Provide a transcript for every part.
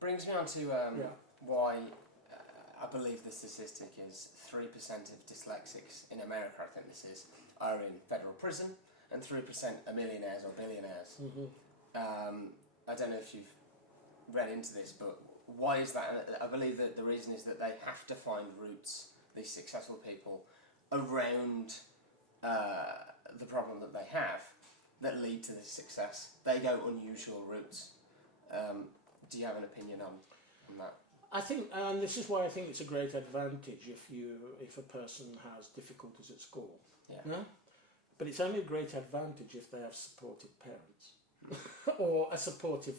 brings me on to why I believe the statistic is 3% of dyslexics in America, I think this is, are in federal prison, and 3% are millionaires or billionaires. I don't know if you've read into this, but why is that? And I believe that the reason is that they have to find routes, these successful people, around the problem that they have that lead to this success. They go unusual routes. Do you have an opinion on that? I think, and this is why I think it's a great advantage if a person has difficulties at school. Yeah. But it's only a great advantage if they have supportive parents or a supportive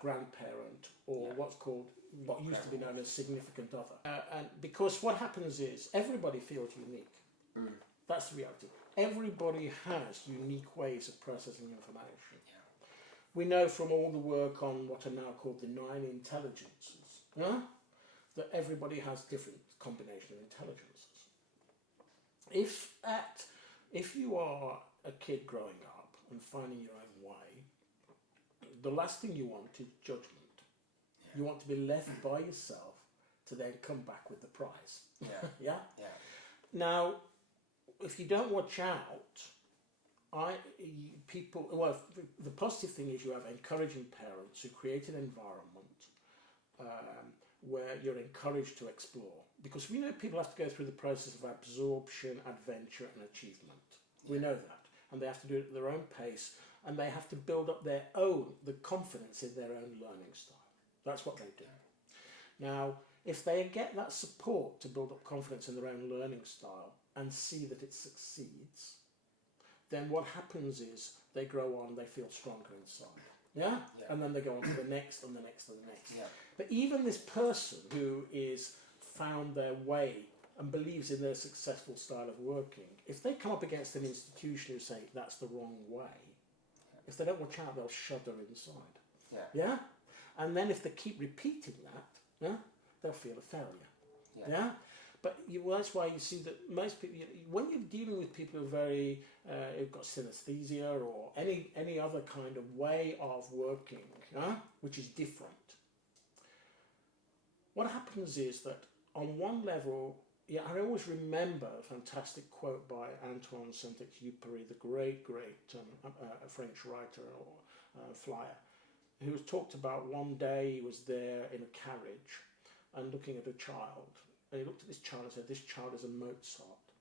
grandparent, or what used to be known as significant other. And because what happens is everybody feels unique. That's the reality. Everybody has unique ways of processing information. Yeah. We know from all the work on what are now called the 9 intelligences, that everybody has different combination of intelligences. If you are a kid growing up and finding your own way, the last thing you want is judgment. Yeah. You want to be left by yourself to then come back with the prize. Yeah. Yeah? Yeah. Now, if you don't watch out, the positive thing is you have encouraging parents who create an environment where you're encouraged to explore. Because we know people have to go through the process of absorption, adventure and achievement. We know that. And they have to do it at their own pace, and they have to build up the confidence in their own learning style. That's what they do. Now, if they get that support to build up confidence in their own learning style and see that it succeeds, then what happens is they grow on, they feel stronger inside. Yeah? And then they go on to the next and the next and the next. Yeah. But even this person who is found their way and believes in their successful style of working, if they come up against an institution who say that's the wrong way, if they don't watch out, they'll shudder inside. Yeah. Yeah? And then if they keep repeating that, they'll feel a failure. Yeah? But that's why you see that most people, when you're dealing with people who are very, who've got synesthesia or any other kind of way of working, which is different, what happens is that on one level, I always remember a fantastic quote by Antoine Saint-Exupéry, the great French writer or flyer, who was talked about one day he was there in a carriage and looking at a child. And he looked at this child and said, "This child is a Mozart."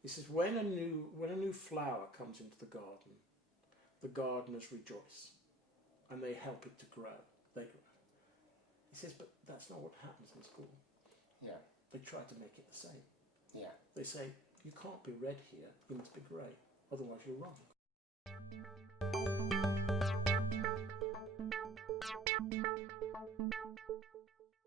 He says, when a new flower comes into the gardeners rejoice and they help it to grow. He says, but that's not what happens in school. Yeah. They try to make it the same. Yeah. They say, you can't be red here, you must be grey, otherwise you're wrong.